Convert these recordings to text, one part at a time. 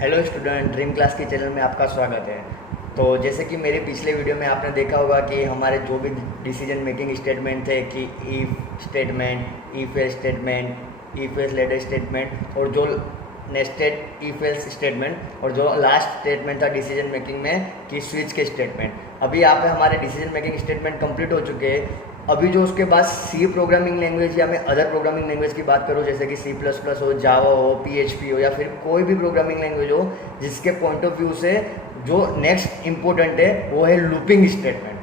Hello student, dream class के channel में आपका स्वागत है। तो जैसे कि मेरे पिछले वीडियो में आपने देखा होगा कि हमारे जो भी डिसीजन मेकिंग स्टेटमेंट थे कि if statement, if else statement, if else ladder statement और जो नेस्टेड इफ एल्स स्टेटमेंट और जो लास्ट स्टेटमेंट था डिसीजन मेकिंग में कि स्विच के स्टेटमेंट, अभी यहाँ पे हमारे डिसीजन मेकिंग स्टेटमेंट कंप्लीट हो चुके हैं। अभी जो उसके बाद सी प्रोग्रामिंग लैंग्वेज या मैं अदर प्रोग्रामिंग लैंग्वेज की बात करूँ, जैसे कि C++ हो, जावा हो, PHP हो या फिर कोई भी प्रोग्रामिंग लैंग्वेज हो, जिसके पॉइंट ऑफ व्यू से जो नेक्स्ट इम्पोर्टेंट है वो है लूपिंग स्टेटमेंट।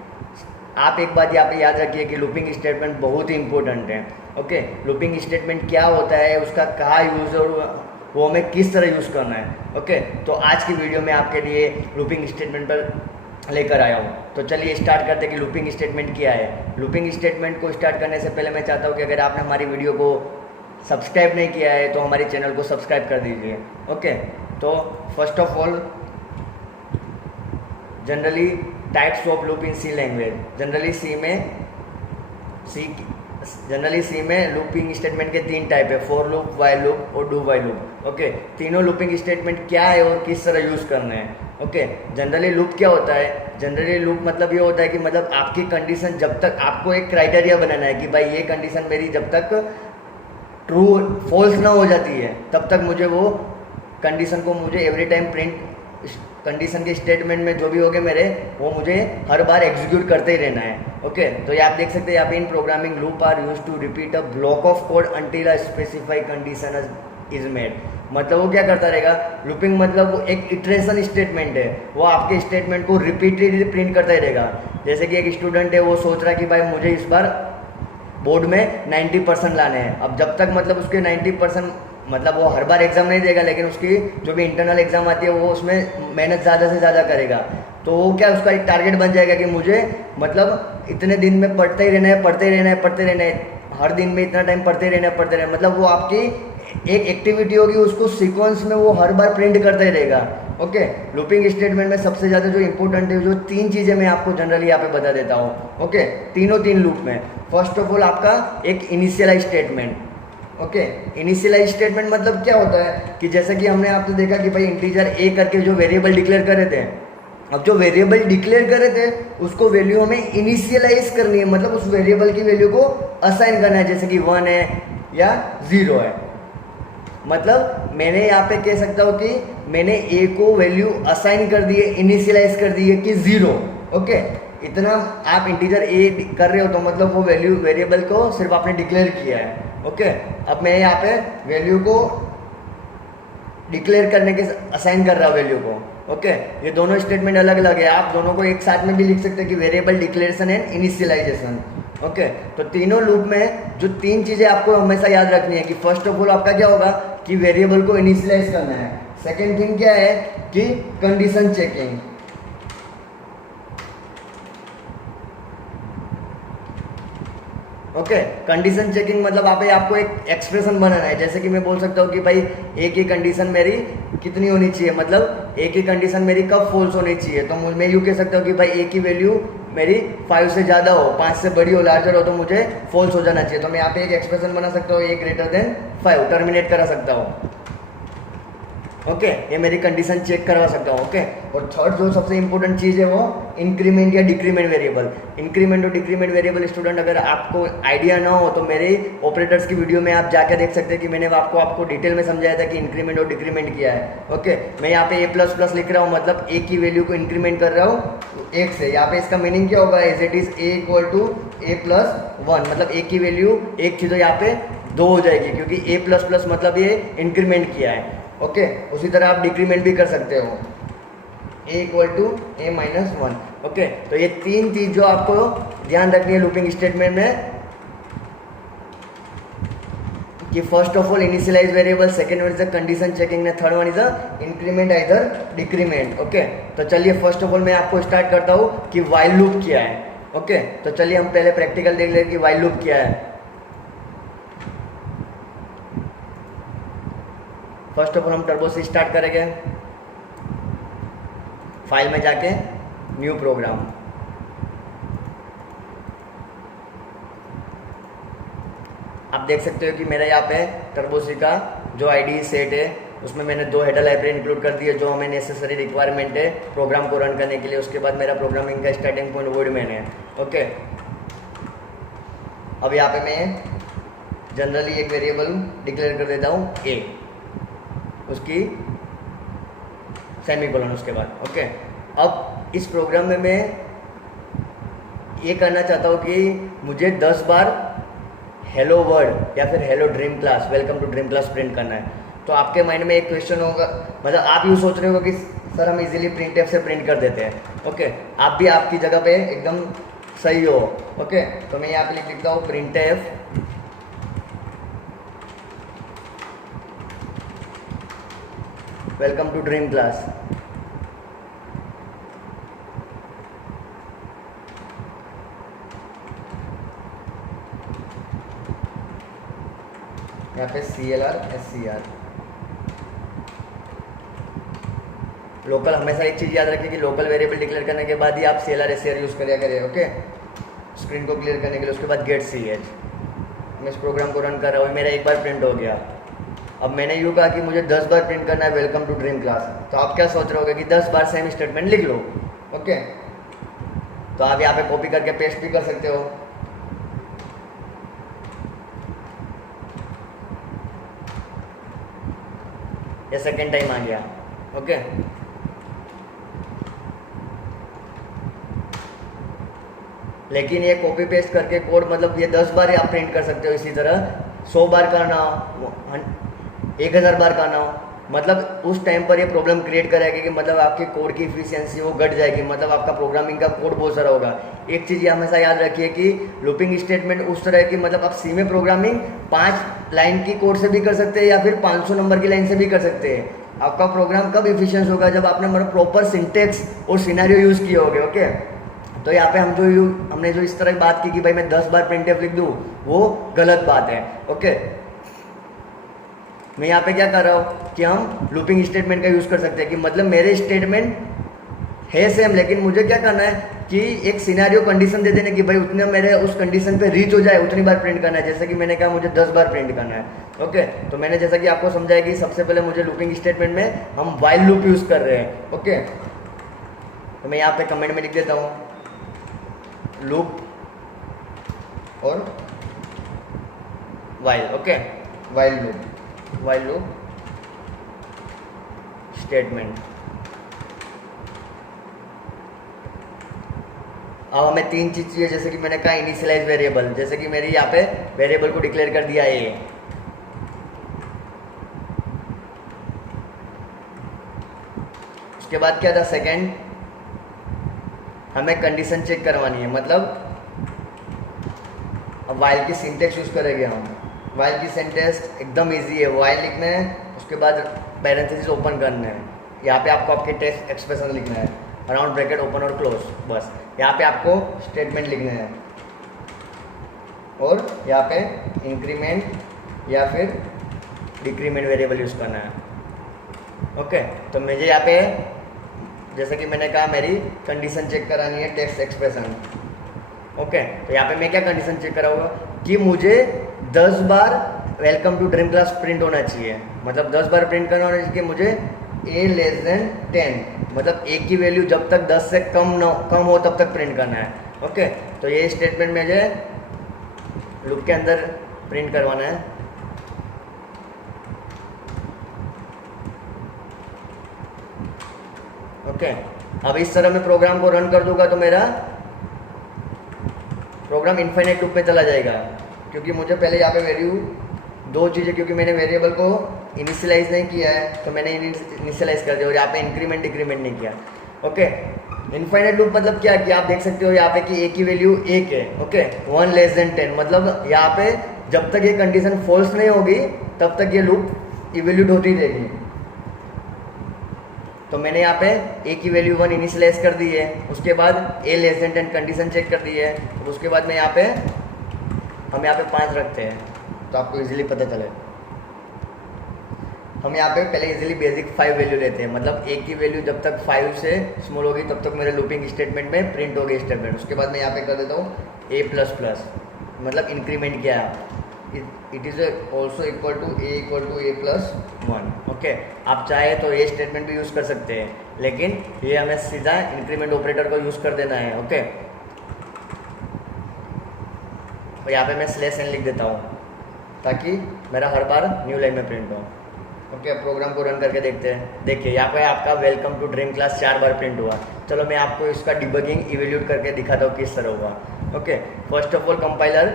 आप एक बात यहाँ पे याद रखिए कि लूपिंग स्टेटमेंट बहुत ही इंपॉर्टेंट है। ओके, लूपिंग स्टेटमेंट क्या होता है, उसका कहाँ यूज़ और वो हमें किस तरह यूज़ करना है। ओके, तो आज की वीडियो में आपके लिए लूपिंग स्टेटमेंट पर लेकर आया हूँ। तो चलिए स्टार्ट करते हैं कि लूपिंग स्टेटमेंट क्या है। लूपिंग स्टेटमेंट को स्टार्ट करने से पहले मैं चाहता हूँ कि अगर आपने हमारी वीडियो को सब्सक्राइब नहीं किया है तो हमारे चैनल को सब्सक्राइब कर दीजिए। ओके, तो first of all generally types of loop in C language. Generally C में लूपिंग स्टेटमेंट के तीन टाइप है, फॉर लूप, व्हाइल लूप और डू व्हाइल लूप। ओके, तीनों लूपिंग स्टेटमेंट क्या है और किस तरह यूज़ करना है। ओके, जनरली लूप क्या होता है? जनरली लूप मतलब ये होता है कि मतलब आपकी कंडीशन, जब तक आपको एक क्राइटेरिया बनाना है कि भाई ये कंडीशन मेरी जब तक ट्रू फॉल्स ना हो जाती है तब तक मुझे वो कंडीशन को मुझे एवरी टाइम प्रिंट, कंडीशन के स्टेटमेंट में जो भी होगे मेरे, वो मुझे हर बार एग्जीक्यूट करते ही रहना है। ओके, तो ये आप देख सकते हैं यहाँ पे in programming loop are use to repeat a block of code until a specified condition is met. मतलब वो क्या करता रहेगा, लूपिंग मतलब वो एक इटरेशन स्टेटमेंट है, वो आपके स्टेटमेंट को रिपीटेडली प्रिंट करता ही रहेगा। जैसे कि एक स्टूडेंट है, वो सोच रहा है कि भाई मुझे इस बार बोर्ड में 90% लाने हैं। अब जब तक मतलब उसके 90%, मतलब वो हर बार एग्जाम नहीं देगा, लेकिन उसकी जो भी इंटरनल एग्जाम आती है वो उसमें मेहनत ज़्यादा से ज़्यादा करेगा। तो वो क्या, उसका एक टारगेट बन जाएगा कि मुझे मतलब इतने दिन में पढ़ते ही रहना है, पढ़ते रहना है, पढ़ते रहना है, हर दिन में इतना टाइम पढ़ते रहना है, पढ़ते रहना है। मतलब वो आपकी एक एक्टिविटी होगी, उसको सीक्वेंस में वो हर बार प्रिंट करता ही रहेगा। ओके, लूपिंग स्टेटमेंट में सबसे ज़्यादा जो इंपॉर्टेंट है, जो तीन चीज़ें मैं आपको जनरली यहाँ पे बता देता हूँ। ओके, तीन लूप में फर्स्ट ऑफ ऑल आपका एक initialize statement. Okay, initialize statement मतलब क्या होता है कि जैसे कि हमने आपने देखा कि भाई इंटीजर ए करके जो वेरिएबल डिक्लेयर कर रहे थे, अब जो वेरिएबल डिक्लेयर कर रहे थे उसको वैल्यू हमें इनिशियलाइज करनी है, मतलब उस वेरिएबल की वैल्यू को असाइन करना है, जैसे कि 1 है या 0 है। मतलब मैंने यहाँ पे कह सकता हूँ कि मैंने ए को वैल्यू असाइन कर दी है, इनिशियलाइज कर दी है कि 0। ओके, इतना आप इंटीजर ए कर रहे हो तो मतलब वो वैल्यू वेरिएबल को सिर्फ आपने डिक्लेयर किया है। ओके, अब मैं यहाँ पे वैल्यू को डिक्लेयर करने के असाइन कर रहा हूँ वैल्यू को। ओके, ये दोनों स्टेटमेंट अलग अलग है, आप दोनों को एक साथ में भी लिख सकते हैं कि variable declaration and initialization. Okay, तो तीनों लूप में जो तीन चीज़ें आपको हमेशा याद रखनी है कि फर्स्ट ऑफ ऑल आपका क्या होगा कि वेरिएबल को इनिशियलाइज करना है। सेकेंड थिंग क्या है कि condition checking. Okay, condition checking मतलब आपको एक एक्सप्रेशन बनाना है। जैसे कि मैं बोल सकता हूँ कि भाई ए की कंडीशन मेरी कितनी होनी चाहिए, मतलब ए की कंडीशन मेरी कब फॉल्स होनी चाहिए। तो मैं यूँ कह सकता हूँ कि भाई ए की वैल्यू मेरी 5 से ज़्यादा हो, 5 से बड़ी हो, लार्जर हो, तो मुझे फॉल्स हो जाना चाहिए। तो मैं यहाँ पे एक एक्सप्रेशन बना सकता हूँ, ए ग्रेटर देन 5 टर्मिनेट करा सकता हूँ। ओके, ये मेरी कंडीशन चेक करवा सकता हूँ। ओके, और थर्ड जो सबसे इंपॉर्टेंट चीज़ है वो इंक्रीमेंट या डिक्रीमेंट वेरिएबल। इंक्रीमेंट और डिक्रीमेंट वेरिएबल स्टूडेंट अगर आपको आइडिया ना हो तो मेरे ऑपरेटर्स की वीडियो में आप जाकर देख सकते हैं कि मैंने आपको डिटेल में समझाया था कि इंक्रीमेंट और डिक्रीमेंट किया है। ओके, मैं यहाँ पे A++ लिख रहा हूँ, मतलब ए की वैल्यू को इंक्रीमेंट कर रहा हूँ 1 से। यहाँ पे इसका मीनिंग क्या होगा, एज इट इज A=A+1, मतलब ए की वैल्यू 1 थी तो यहाँ पे 2 हो जाएगी, क्योंकि A++ मतलब ये इंक्रीमेंट किया है। ओके, उसी तरह आप डिक्रीमेंट भी कर सकते हो, A=A-1। ओके, तो ये तीन चीज जो आपको ध्यान रखनी है लूपिंग स्टेटमेंट में कि first of all initialize variable, second one is the condition checking, third one is the increment either decrement. Okay, तो चलिए फर्स्ट ऑफ ऑल मैं आपको स्टार्ट करता हूँ कि व्हाइल लूप क्या है। ओके, तो चलिए हम पहले प्रैक्टिकल देख लें कि व्हाइल लूप क्या है। फर्स्ट ऑफ ऑल हम टर्बो से स्टार्ट करेंगे, फाइल में जाके न्यू प्रोग्राम। आप देख सकते हो कि मेरा यहाँ पे टर्बो सी का जो आईडी सेट है उसमें मैंने 2 हेडर लाइब्रेरी इंक्लूड कर दी है जो हमें नेसेसरी रिक्वायरमेंट है प्रोग्राम को रन करने के लिए। उसके बाद मेरा प्रोग्रामिंग का स्टार्टिंग पॉइंट वोइड मैन है। ओके, अब यहाँ पे मैं जनरली एक वेरिएबल डिक्लेयर कर देता हूँ ए, उसकी सेमीकोलन उसके बाद। ओके, अब इस प्रोग्राम में मैं ये करना चाहता हूँ कि मुझे 10 बार हेलो वर्ल्ड या फिर hello dream class, welcome to dream class print करना है। तो आपके माइंड में एक क्वेश्चन होगा, मतलब आप यूँ सोच रहे हो कि सर हम इजीली प्रिंट एफ से प्रिंट कर देते हैं। ओके, आप भी आपकी जगह पे एकदम सही हो। ओके, तो मैं यहाँ पे लिख देता हूँ print f welcome to dream class. यहाँ पे CLR SCR। लोकल, हमेशा एक चीज़ याद रखिए कि लोकल वेरिएबल डिक्लेयर करने के बाद ही आप CLR SCR यूज़ करिए करें। ओके, स्क्रीन को क्लियर करने के लिए। उसके बाद गेट CH। मैं इस प्रोग्राम को रन कर रहा हूँ, मेरा एक बार प्रिंट हो गया। अब मैंने यूँ कहा कि मुझे 10 बार प्रिंट करना है वेलकम टू ड्रीम क्लास, तो आप क्या सोच रहे होगे कि 10 बार सेम स्टेटमेंट लिख लो। ओके, तो आप यहाँ पे कॉपी करके पेस्ट भी कर सकते हो। ये सेकेंड टाइम आ गया। ओके, लेकिन ये कॉपी पेस्ट करके कोड, मतलब ये 10 बार आप प्रिंट कर सकते हो। इसी तरह 100 बार करना हो, 1000 बार करना हो, मतलब उस टाइम पर ये प्रॉब्लम क्रिएट करेगी कि मतलब आपके कोड की इफिशियंसी वो घट जाएगी, मतलब आपका प्रोग्रामिंग का कोड बहुत सारा होगा। एक चीज़ ये हमेशा याद रखिए कि लूपिंग स्टेटमेंट उस तरह की, मतलब आप सी में प्रोग्रामिंग 5 लाइन की कोड से भी कर सकते हैं या फिर 500 नंबर की लाइन से भी कर सकते हैं। आपका प्रोग्राम कब इफिशियंस होगा, जब आपने मतलब प्रॉपर सिंटेक्स और सिनेरियो यूज़ किए होगे। ओके, तो यहाँ पे हमने जो इस तरह की बात की कि भाई मैं 10 बार प्रिंटफ लिख दूँ, वो गलत बात है। ओके, मैं यहाँ पे क्या कर रहा हूँ कि हम लूपिंग स्टेटमेंट का यूज़ कर सकते हैं कि मतलब मेरे स्टेटमेंट है सेम, लेकिन मुझे क्या करना है कि एक सिनेरियो कंडीशन दे देने की भाई उतने मेरे उस कंडीशन पे रीच हो जाए उतनी बार प्रिंट करना है। जैसे कि मैंने कहा मुझे 10 बार प्रिंट करना है। ओके, तो मैंने जैसा कि आपको समझाया कि सबसे पहले मुझे लूपिंग स्टेटमेंट में हम वाइल लूप यूज़ कर रहे हैं। ओके, तो मैं यहाँ पे कमेंट में लिख देता हूँ लूप और while. Okay, while loop statement. अब हमें 3 चीज़ चाहिए, जैसे कि मैंने कहा इनिशियलाइज वेरिएबल, जैसे कि मेरी यहाँ पे वेरिएबल को डिक्लेयर कर दिया है। उसके बाद क्या था, सेकंड हमें कंडीशन चेक करवानी है, मतलब अब वाइल की सिंटेक्स यूज़ करेंगे हम। वाइल की सिंटेक्स एकदम इजी है, वाइल लिखना है, उसके बाद पैरेंथेसिस ओपन करना है। यहाँ पे आपको आपके टेस्ट एक्सप्रेशन लिखना है, अराउंड ब्रैकेट ओपन और क्लोज, बस। यहाँ पे आपको स्टेटमेंट लिखना है और यहाँ पे इंक्रीमेंट या फिर डिक्रीमेंट वेरिएबल यूज़ करना है। ओके, तो मुझे यहाँ पे जैसे कि मैंने कहा मेरी कंडीशन चेक करानी है, टेक्स्ट एक्सप्रेशन। ओके, तो यहाँ पे मैं क्या कंडीशन चेक कराऊंगा कि मुझे 10 बार welcome to dream class print होना चाहिए, मतलब 10 बार प्रिंट करना होना चाहिए कि मुझे a<10, मतलब a की वैल्यू जब तक 10 से कम हो तब तक प्रिंट करना है। ओके, तो ये स्टेटमेंट मुझे लूप के अंदर प्रिंट करवाना है। ओके, अब इस तरह मैं प्रोग्राम को रन कर दूंगा तो मेरा प्रोग्राम इनफाइनाइट लूप में चला जाएगा, क्योंकि मुझे पहले यहाँ पे वैल्यू 2 चीज़ें, क्योंकि मैंने वेरिएबल को इनिशियलाइज नहीं किया है तो मैंने इनिशियलाइज कर दिया और यहाँ पे इंक्रीमेंट डिक्रीमेंट नहीं किया। ओके, इनफाइनाइट लूप मतलब क्या कि आप देख सकते हो यहाँ पे कि a की वैल्यू 1 है। ओके, 1<10, मतलब यहाँ पे जब तक ये कंडीशन फॉल्स नहीं होगी तब तक ये लूप इवैल्यूट होती रहेगी। तो मैंने यहाँ पे a की वैल्यू 1 इनिशियलाइज कर दी है, उसके बाद a<10 कंडीशन चेक कर दी है, तो उसके बाद मैं हम यहाँ पे 5 रखते हैं तो आपको इजीली पता चले। हम यहाँ पे पहले इजीली बेसिक 5 वैल्यू लेते हैं, मतलब a की वैल्यू जब तक 5 से स्मॉल होगी तब तक मेरे लूपिंग स्टेटमेंट में प्रिंट होगी स्टेटमेंट। उसके बाद मैं यहाँ पे कर देता हूँ a++, मतलब इंक्रीमेंट क्या है, it is also equal to a = a+1। Okay, आप चाहे तो ये स्टेटमेंट भी यूज़ कर सकते हैं, लेकिन ये हमें सीधा इंक्रीमेंट ऑपरेटर को यूज़ कर देना है। ओके, और यहाँ पे मैं स्लैश एन लिख देता हूँ ताकि मेरा हर बार न्यू लाइन में प्रिंट हो। ओके, प्रोग्राम को रन करके देखते हैं। देखिए यहाँ पे आपका वेलकम टू ड्रीम क्लास 4 बार प्रिंट हुआ। चलो मैं आपको इसका डिबगिंग इवेल्यूट करके दिखाता हूँ किस तरह हुआ। Okay, first of all compiler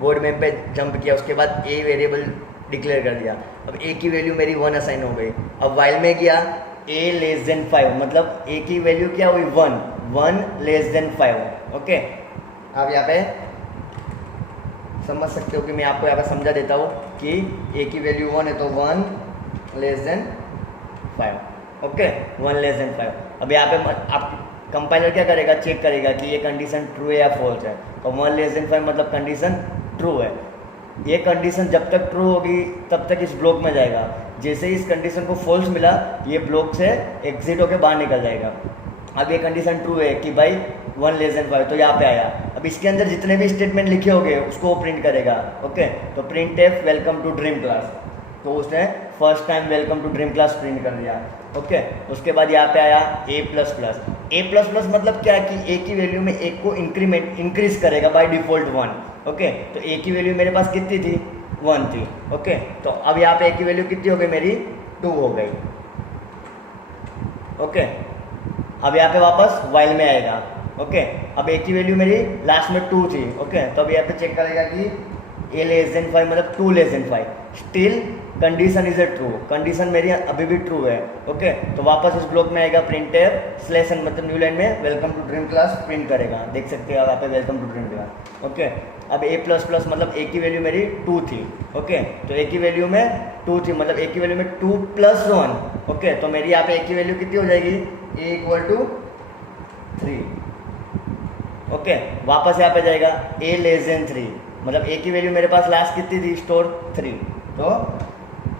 board में पे जंप किया, उसके बाद ए वेरिएबल डिक्लेयर कर दिया। अब ए की वैल्यू मेरी 1 असाइन हो गई। अब वाइल में गया ए लेस देन 5, मतलब ए की वैल्यू क्या हुई 1 लेस देन 5। ओके, अब यहाँ पे समझ सकते हो कि मैं आपको यहाँ पे समझा देता हूँ कि ए की वैल्यू 1 है तो 1 less than 5। Okay, 1 less than 5। अब यहाँ पे आप कंपाइलर क्या करेगा, चेक करेगा कि ये कंडीशन ट्रू है या फॉल्स है। तो 1 लेस देन 5 मतलब कंडीशन ट्रू है। ये कंडीशन जब तक ट्रू होगी तब तक इस ब्लॉक में जाएगा। जैसे ही इस कंडीशन को फॉल्स मिला, ये ब्लॉक से एग्जिट होकर बाहर निकल जाएगा। अब ये कंडीशन ट्रू है कि भाई 1 लेस देन 5, तो यहाँ पे आया। अब इसके अंदर जितने भी स्टेटमेंट लिखे होंगे उसको वो प्रिंट करेगा। ओके, तो print f welcome to dream class, तो उसने first time welcome to dream class print कर दिया। ओके, उसके बाद यहाँ पे आया a plus plus. A plus plus मतलब क्या कि ए की वैल्यू में एक को इंक्रीज करेगा बाय डिफॉल्ट 1। ओके, तो ए की वैल्यू मेरे पास कितनी थी, 1 थी। ओके, तो अब यहाँ पे ए की वैल्यू कितनी हो गई मेरी, 2 हो गई। ओके, अब यहाँ पे वापस वाइल में आएगा। ओके, अब ए की वैल्यू मेरी लास्ट में 2 थी। ओके, तो अब यहाँ पे चेक करेगा कि ए लेस देन 5 मतलब 2 less than 5, still condition is a true, condition मेरी अभी भी ट्रू है। ओके, तो वापस इस ब्लॉक में आएगा प्रिंट स्लैश एन मतलब न्यू लाइन में welcome to dream class print करेगा। देख सकते हैं आप यहाँ पे welcome to dream class. Okay, अब ए प्लस प्लस मतलब ए की वैल्यू मेरी 2 थी। ओके, तो ए की वैल्यू में 2 थी मतलब ए की वैल्यू में 2 + 1। ओके, तो मेरी यहाँ पे ए की वैल्यू कितनी हो जाएगी, ए = 3। ओके, वापस यहाँ पे जाएगा ए लेस देन 3, मतलब ए की वैल्यू मेरे पास लास्ट कितनी थी, स्टोर 3, तो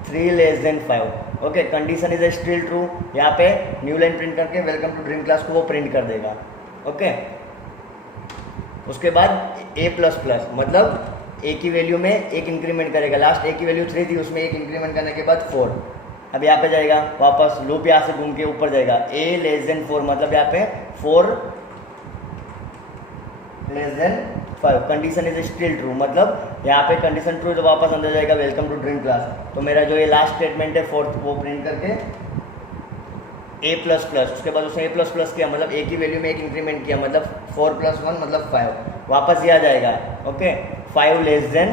3 less than 5। Okay, condition is still true. यहाँ पे न्यू लाइन प्रिंट करके वेलकम टू ड्रीम क्लास को वो प्रिंट कर देगा। ओके, उसके बाद ए प्लस प्लस मतलब ए की वैल्यू में एक इंक्रीमेंट करेगा। लास्ट ए की वैल्यू 3 थी, उसमें एक इंक्रीमेंट करने के बाद 4। अब यहाँ पे जाएगा वापस लूप यहाँ से घूम के ऊपर जाएगा ए लेस देन 4 मतलब यहाँ पे 4 less than 5, condition is still true, मतलब यहाँ पे कंडीशन ट्रू तो वापस अंदर जाएगा वेलकम टू ड्रीम क्लास। तो मेरा जो ये लास्ट स्टेटमेंट है 4th वो प्रिंट करके ए प्लस प्लस, उसके बाद उसने ए प्लस प्लस किया मतलब ए की वैल्यू में एक इंक्रीमेंट किया मतलब 4 + 1 मतलब 5, वापस ये आ जाएगा। Okay, 5 less than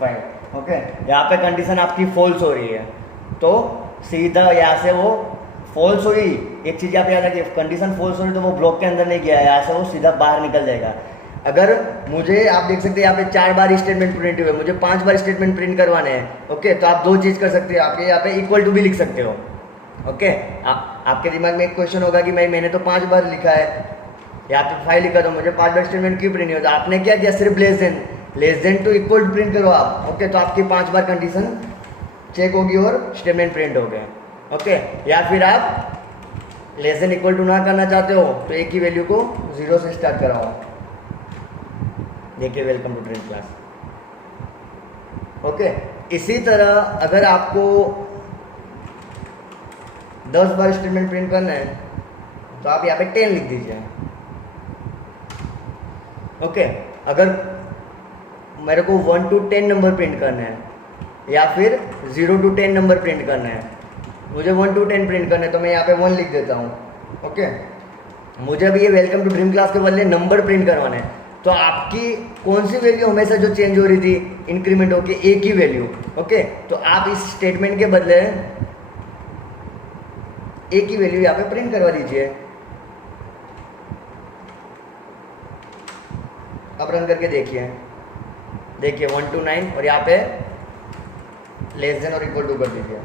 5। ओके, यहाँ पे कंडीशन आपकी फॉल्स हो रही है तो सीधा यहाँ से वो फॉल्स हुई। एक चीज़ आप याद रखिए, कंडीशन फॉल्स हो रही तो वो ब्लॉक के अंदर नहीं गया, यहाँ से वो सीधा बाहर निकल जाएगा। अगर मुझे आप देख सकते हैं यहाँ पे 4 बार स्टेटमेंट प्रिंट हुए, मुझे 5 बार स्टेटमेंट प्रिंट करवाने हैं। ओके, तो आप 2 चीज़ कर सकते हो, आप यहाँ पे इक्वल टू भी लिख सकते हो। ओके, आपके दिमाग में एक क्वेश्चन होगा कि मैंने तो 5 बार लिखा है, यहाँ पे 5 लिखा तो मुझे 5 बार स्टेटमेंट क्यों प्रिंट नहीं होता। आपने क्या किया, सिर्फ less than to equal to print करो आप। ओके, तो आपकी 5 बार कंडीशन चेक होगी और स्टेटमेंट प्रिंट हो गए। ओके, या फिर आप लेस देन इक्वल टू ना करना चाहते हो तो ए की वैल्यू को 0 से स्टार्ट कराओ। देखिए welcome to dream class. Okay, इसी तरह अगर आपको 10 बार स्टेटमेंट प्रिंट करना है तो आप यहाँ पे 10 लिख दीजिए। ओके, अगर मेरे को 1 to 10 नंबर प्रिंट करना है या फिर 0 to 10 नंबर प्रिंट करना है, मुझे 1 to 10 प्रिंट करना है तो मैं यहाँ पे 1 लिख देता हूँ। ओके, मुझे अभी ये वेलकम टू ड्रीम क्लास के बदले नंबर प्रिंट करवाना है, तो आपकी कौन सी वैल्यू हमेशा जो चेंज हो रही थी, इंक्रीमेंट होके ए की वैल्यू। ओके, तो आप इस स्टेटमेंट के बदले ए की वैल्यू यहाँ पे प्रिंट करवा दीजिए। अब रन करके देखिए 1 to 9 और यहाँ पे लेस देन और इक्वल टू कर दीजिए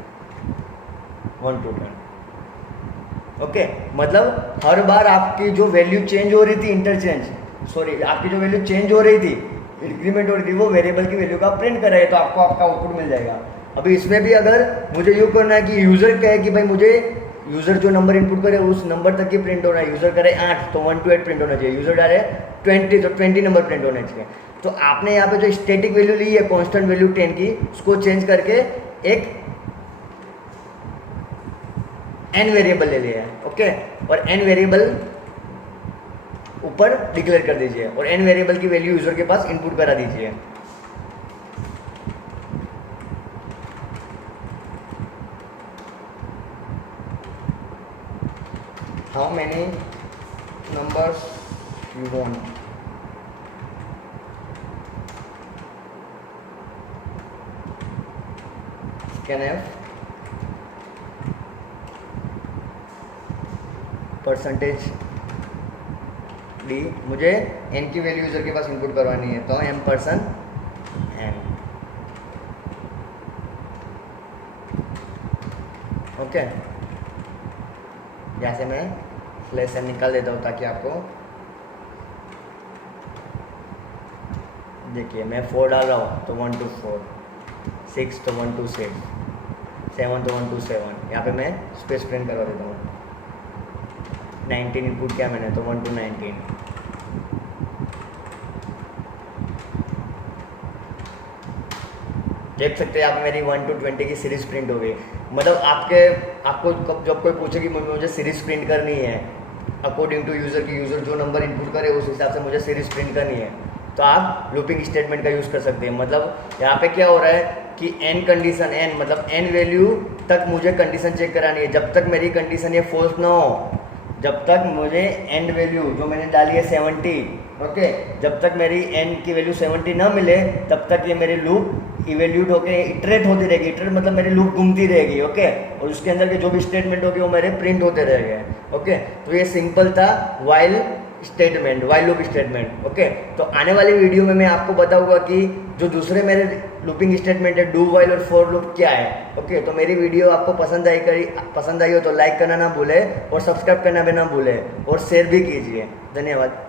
1 to 10। ओके, मतलब हर बार आपकी जो वैल्यू चेंज हो रही थी, आपकी जो वैल्यू चेंज हो रही थी, इंक्रीमेंट हो रही थी, वो वेरिएबल की वैल्यू का प्रिंट कराए तो आपको आपका आउटपुट मिल जाएगा। अभी इसमें भी अगर मुझे यूँ करना है कि यूज़र कहे कि भाई मुझे यूज़र जो नंबर इनपुट करे उस नंबर तक ही प्रिंट होना है, यूज़र करे 8 तो 1 to 8 प्रिंट होना चाहिए, यूज़र डाले 20 तो 20 नंबर प्रिंट होने चाहिए। तो आपने यहाँ पे जो स्टैटिक वैल्यू ली है कांस्टेंट वैल्यू 10 की, उसको चेंज करके एक एन वेरिएबल ले लिया है, ओके, और एन वेरिएबल ऊपर डिक्लेयर कर दीजिए और एन वेरिएबल की वैल्यू यूजर के पास इनपुट करा दीजिए। How many numbers you want, scanf percentage D, मुझे एन की वैल्यू यूजर के पास इनपुट करवानी है, तो एम परसन एन, ओके। जैसे मैं स्लैश एन निकाल देता हूँ ताकि आपको देखिए, मैं 4 डाल रहा हूँ तो 1 to 4, 6 तो 1 to 6, 7 तो 1 to 7, यहाँ पे मैं स्पेस प्रिंट करवा देता हूँ। 19 इनपुट किया मैंने तो 1 to 19, देख सकते हैं आप मेरी 1 to 20 की सीरीज प्रिंट हो गई। मतलब आपको जब कोई पूछे कि मुझे सीरीज प्रिंट करनी है अकॉर्डिंग टू यूज़र की, यूज़र जो नंबर इनपुट करे उस हिसाब से मुझे सीरीज प्रिंट करनी है, तो आप लूपिंग स्टेटमेंट का यूज़ कर सकते हैं। मतलब यहाँ पे क्या हो रहा है कि एन कंडीशन, एन मतलब एन वैल्यू तक मुझे कंडीशन चेक करानी है। जब तक मेरी कंडीशन ये फॉल्स ना हो, जब तक मुझे एंड वैल्यू जो मैंने डाली है 70, ओके, जब तक मेरी एन की वैल्यू 70 ना मिले तब तक ये मेरी लूप इवेल्यूट होके इटरेट होती रहेगी। इटरेट मतलब मेरी लूप घूमती रहेगी, ओके, और उसके अंदर के जो भी स्टेटमेंट होगी वो मेरे प्रिंट होते रहेंगे, ओके। तो ये सिंपल था while statement, while loop statement, okay. तो आने वाली वीडियो में मैं आपको बताऊंगा कि जो दूसरे मेरे लूपिंग स्टेटमेंट है डू वाइल और फॉर लूप क्या है, ओके। तो मेरी वीडियो आपको पसंद आई हो तो लाइक करना ना भूले और सब्सक्राइब करना भी ना भूले और शेयर भी कीजिए। धन्यवाद।